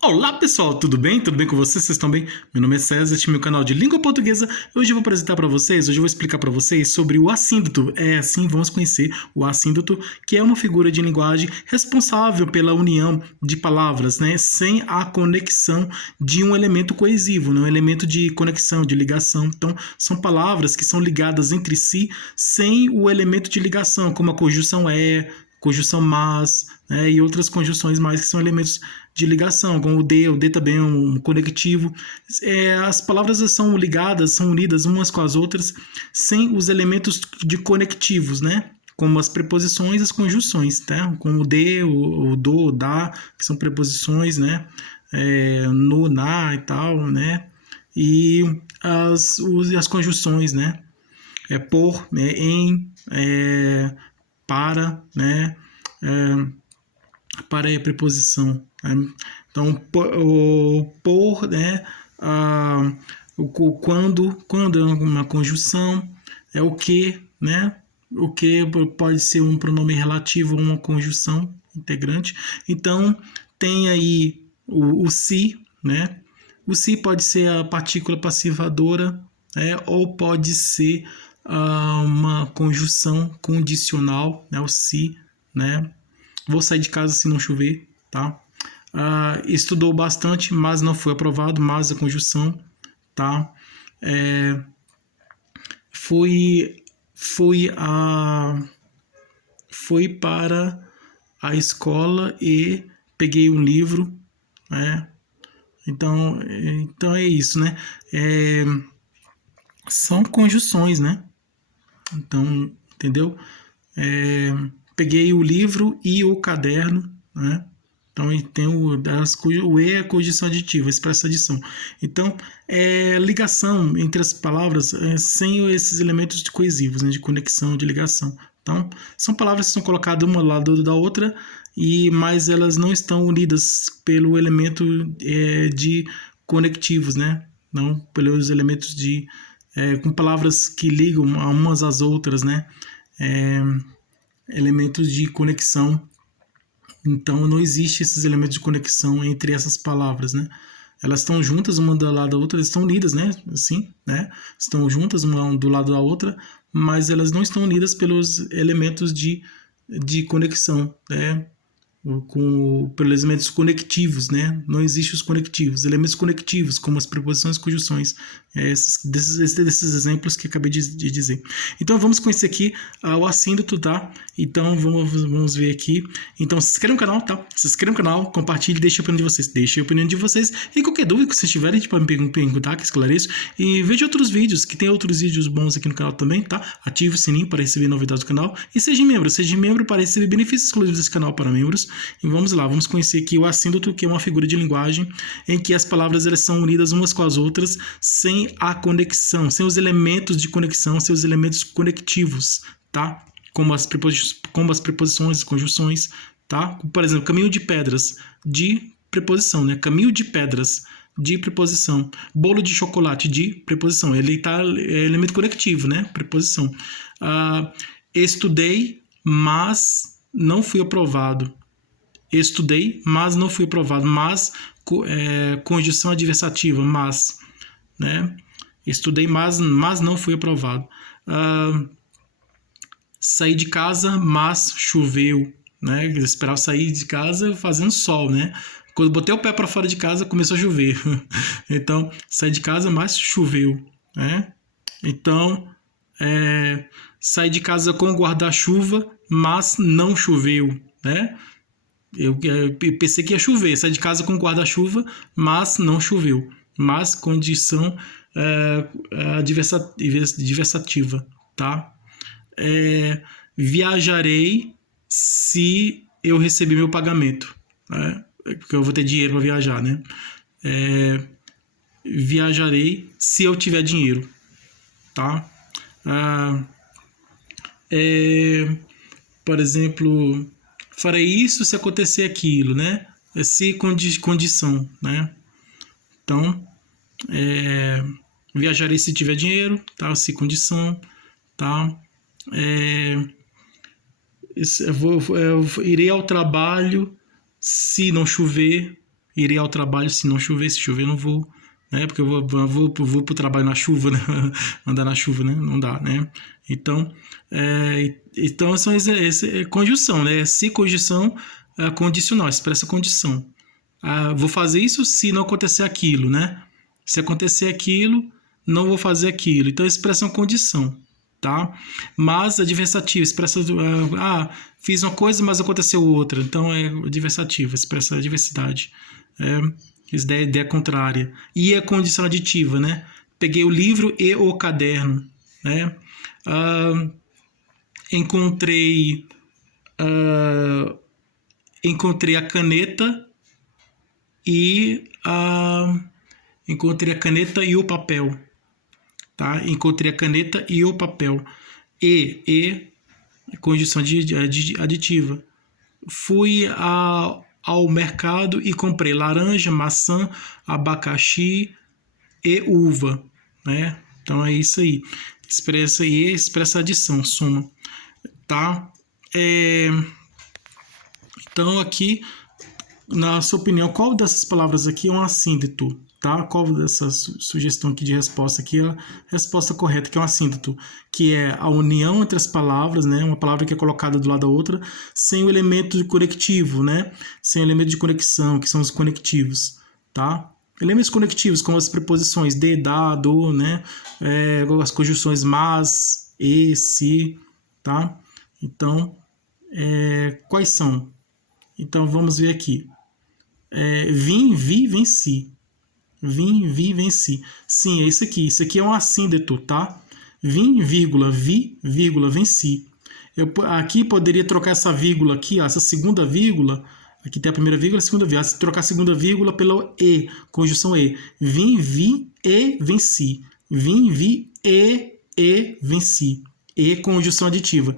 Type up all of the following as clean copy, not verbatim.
Olá pessoal, tudo bem? Tudo bem com vocês? Vocês estão bem? Meu nome é César, este é meu canal de língua portuguesa. Hoje eu vou apresentar para vocês, hoje eu vou explicar para vocês sobre o assíndito. Sim, vamos conhecer o assíndito, que é uma figura de linguagem responsável pela união de palavras, né, sem a conexão de um elemento coesivo, né, um elemento de conexão, de ligação. Então, são palavras que são ligadas entre si sem o elemento de ligação, como a conjunção conjunção mas, né, e outras conjunções mais que são elementos de ligação, como o D também é um conectivo. As palavras são ligadas, são unidas umas com as outras, sem os elementos de conectivos, né? Como as preposições e as conjunções, tá? Como o de, o do, o da, que são preposições, né? No, na e tal, né? E as conjunções, né? Por, em, para, né? Para a preposição, né? Então, por, né? Quando é uma conjunção, é o que, né? O que pode ser um pronome relativo a uma conjunção integrante. Então, tem aí o se, né? O se pode ser a partícula passivadora, né? Ou pode ser uma conjunção condicional, né? O se, né? Vou sair de casa se não chover, tá? Estudou bastante, mas não foi aprovado, mas a conjunção, tá? Fui para a escola e peguei um livro, né? Então é isso, né? São conjunções, né? Então, entendeu? Peguei o livro e o caderno, né? Então, tem o E é a conjunção aditiva, expressa adição. Então, ligação entre as palavras sem esses elementos de coesivos, né? De conexão, de ligação. Então, são palavras que são colocadas uma ao lado da outra, mas elas não estão unidas pelo elemento de conectivos, né? Não pelos elementos com palavras que ligam umas às outras, né? Elementos de conexão. Então, não existe esses elementos de conexão entre essas palavras, né? Elas estão juntas uma do lado da outra, elas estão unidas, né? Assim, né? Estão juntas uma do lado da outra, mas elas não estão unidas pelos elementos de conexão, né? Pelos elementos conectivos, né? Não existem os conectivos. Elementos conectivos, como as preposições e conjunções. Desses exemplos que acabei de dizer. Então, vamos conhecer aqui o assíndito, tá? Então, vamos ver aqui. Então, se inscreva no canal, tá? Se inscreva no canal, compartilhe, deixe a opinião de vocês. Deixe a opinião de vocês. E qualquer dúvida que vocês tiverem, para me perguntar, que esclareço. E veja outros vídeos, que tem outros vídeos bons aqui no canal também, tá? Ative o sininho para receber novidades do canal. E seja membro para receber benefícios exclusivos desse canal para membros. E vamos lá, vamos conhecer aqui o assíndito, que é uma figura de linguagem em que as palavras elas são unidas umas com as outras sem a conexão, sem os elementos de conexão, sem os elementos conectivos, tá? Como as preposições, as conjunções, tá? Por exemplo, caminho de pedras, de preposição, né? Caminho de pedras, de preposição. Bolo de chocolate, de preposição. Ele tá elemento conectivo, né? Preposição. Estudei, mas não fui aprovado. Estudei, mas não fui aprovado. Mas, conjunção adversativa, mas, né? Estudei, mas não fui aprovado. Saí de casa, mas choveu, né? Eu esperava sair de casa fazendo sol, né? Quando botei o pé para fora de casa, começou a chover. Então, saí de casa, mas choveu, né? Então, saí de casa com guarda-chuva, mas não choveu, né? Eu pensei que ia chover, saí de casa com guarda-chuva, mas não choveu. Mas condição adversativa, tá? Viajarei se eu receber meu pagamento, né? Porque eu vou ter dinheiro para viajar, né? Viajarei se eu tiver dinheiro, tá? Por exemplo, farei isso se acontecer aquilo, né? Se condição, né? Então, viajarei se tiver dinheiro, tá? Se condição, tá? Eu irei ao trabalho se não chover, irei ao trabalho se não chover, se chover não vou, né? Porque eu vou pro trabalho na chuva, né? Andar na chuva, né? Não dá, né? Então, são essa conjunção, né? Se conjunção condicional, expressa condição. Vou fazer isso se não acontecer aquilo, né? Se acontecer aquilo, não vou fazer aquilo. Então, expressa uma condição, tá? Mas adversativa, expressa... fiz uma coisa, mas aconteceu outra. Então, é adversativa, expressa a diversidade. Isso é ideia contrária. E a condição aditiva, né? Peguei o livro e o caderno, né? Encontrei a caneta e encontrei a caneta e o papel, tá? Encontrei a caneta e o papel. Conjunção aditiva. Fui ao mercado e comprei laranja, maçã, abacaxi e uva, né? Então é isso aí. Expressa adição, soma, tá? Então aqui, na sua opinião, qual dessas palavras aqui é um assíndito, tá? Qual dessa sugestão aqui de resposta aqui é a resposta correta, que é um assíndito, que é a união entre as palavras, né? Uma palavra que é colocada do lado da outra, sem o elemento de conectivo, né? Sem o elemento de conexão, que são os conectivos, tá? Elementos conectivos, como as preposições de, da, do, né? As conjunções mas, e, se, tá? Então, quais são? Então, vamos ver aqui. Vim, vi, venci. Vim, vi, venci. Sim, é isso aqui. Isso aqui é um assíndito, tá? Vim, vírgula, vi, vírgula, venci. Eu aqui poderia trocar essa vírgula aqui, ó, essa segunda vírgula. Aqui tem a primeira vírgula e a segunda vírgula. Se trocar a segunda vírgula pelo e, conjunção e. Vim, vi e venci. Vim, vi e venci. E, conjunção aditiva.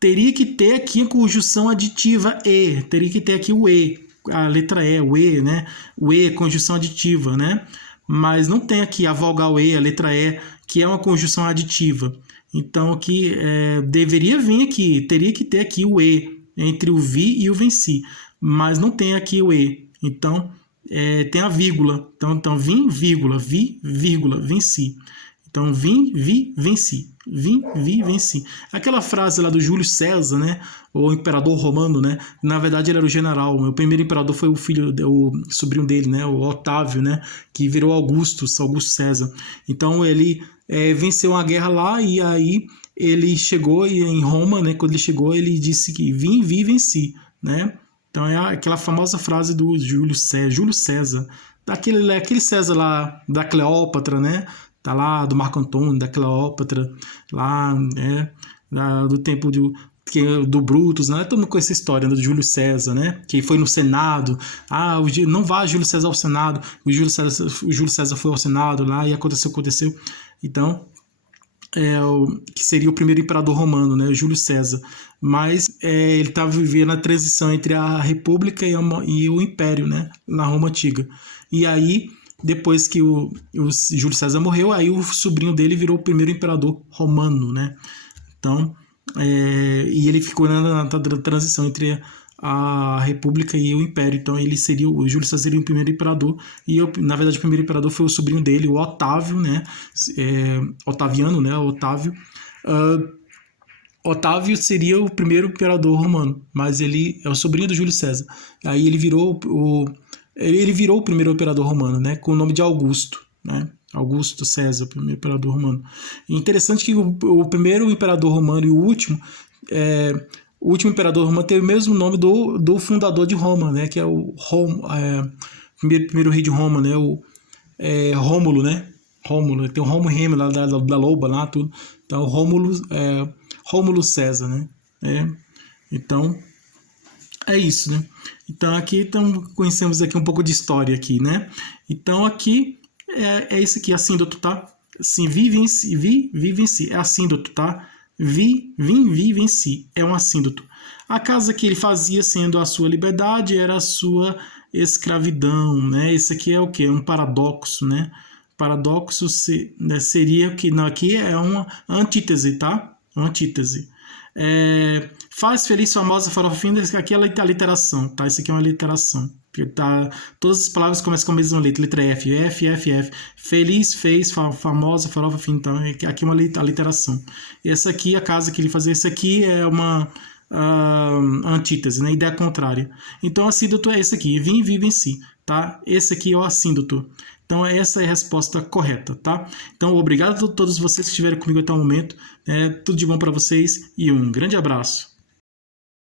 Teria que ter aqui a conjunção aditiva e. Teria que ter aqui o e. A letra E, o E, né? O E, conjunção aditiva, né? Mas não tem aqui a vogal E, a letra E, que é uma conjunção aditiva. Então, aqui deveria vir aqui, teria que ter aqui o E, entre o vi e o venci. Mas não tem aqui o E. Então, tem a vírgula. Então vim, vírgula, vi, vírgula, venci. Então, vim, vi, venci. Vim, vi, venci. Aquela frase lá do Júlio César, né? O imperador romano, né? Na verdade, ele era o general. O primeiro imperador foi o sobrinho dele, né? O Otávio, né? Que virou Augusto César. Então, ele venceu uma guerra lá e aí ele chegou em Roma, né? Quando ele chegou, ele disse que vim, vi, venci, né? Então, é aquela famosa frase do Júlio César. Aquele César lá da Cleópatra, né? Tá lá do Marco Antônio, da Cleópatra, lá, né, do tempo do Brutus, né? Estamos com essa história do Júlio César, né? Que foi no Senado. Não vá Júlio César ao Senado. O Júlio César foi ao Senado lá e aconteceu. Então, que seria o primeiro imperador romano, né? Júlio César. Mas ele estava vivendo a transição entre a República e o Império, né? Na Roma Antiga. E aí, depois que o Júlio César morreu, aí o sobrinho dele virou o primeiro imperador romano, né? Então, e ele ficou na transição entre a República e o Império. Então, o Júlio César seria o primeiro imperador. E, na verdade, o primeiro imperador foi o sobrinho dele, o Otávio, né? Otaviano, né? Otávio. Otávio seria o primeiro imperador romano, mas ele é o sobrinho do Júlio César. Aí ele virou o primeiro imperador romano, né, com o nome de Augusto, né? Augusto César, o primeiro imperador romano. E interessante que o primeiro imperador romano e o último imperador romano tem o mesmo nome do fundador de Roma, né, que é o primeiro rei de Roma, né, Rômulo, né? Rômulo, tem o Rômulo Remo lá da Loba lá, tudo. Então, Rômulo César, né? Então, é isso, né? Então, aqui conhecemos aqui um pouco de história aqui, né? Então, aqui é isso aqui, assíndito, tá? Assim, vi, venci, é assíndito, tá? Vim, vi, venci, é um assíndito. A casa que ele fazia sendo a sua liberdade era a sua escravidão, né? Esse aqui é o quê? É um paradoxo, né? Paradoxo seria que aqui é uma antítese, tá? Uma antítese. Faz feliz, famosa, farofinha, aqui é a literação, tá? Isso aqui é uma literação, Todas as palavras começam com a mesma letra F, F, F, F. Feliz, fez, famosa, farofa, enfim. Então, aqui é uma aliteração. Essa aqui, a casa que ele fazia, essa aqui é uma antítese, né? Ideia contrária. Então, assíduto é esse aqui, vim, vive em si, tá? Esse aqui é o assíduto. Então, essa é a resposta correta, tá? Então, obrigado a todos vocês que estiveram comigo até o momento. Tudo de bom para vocês e um grande abraço.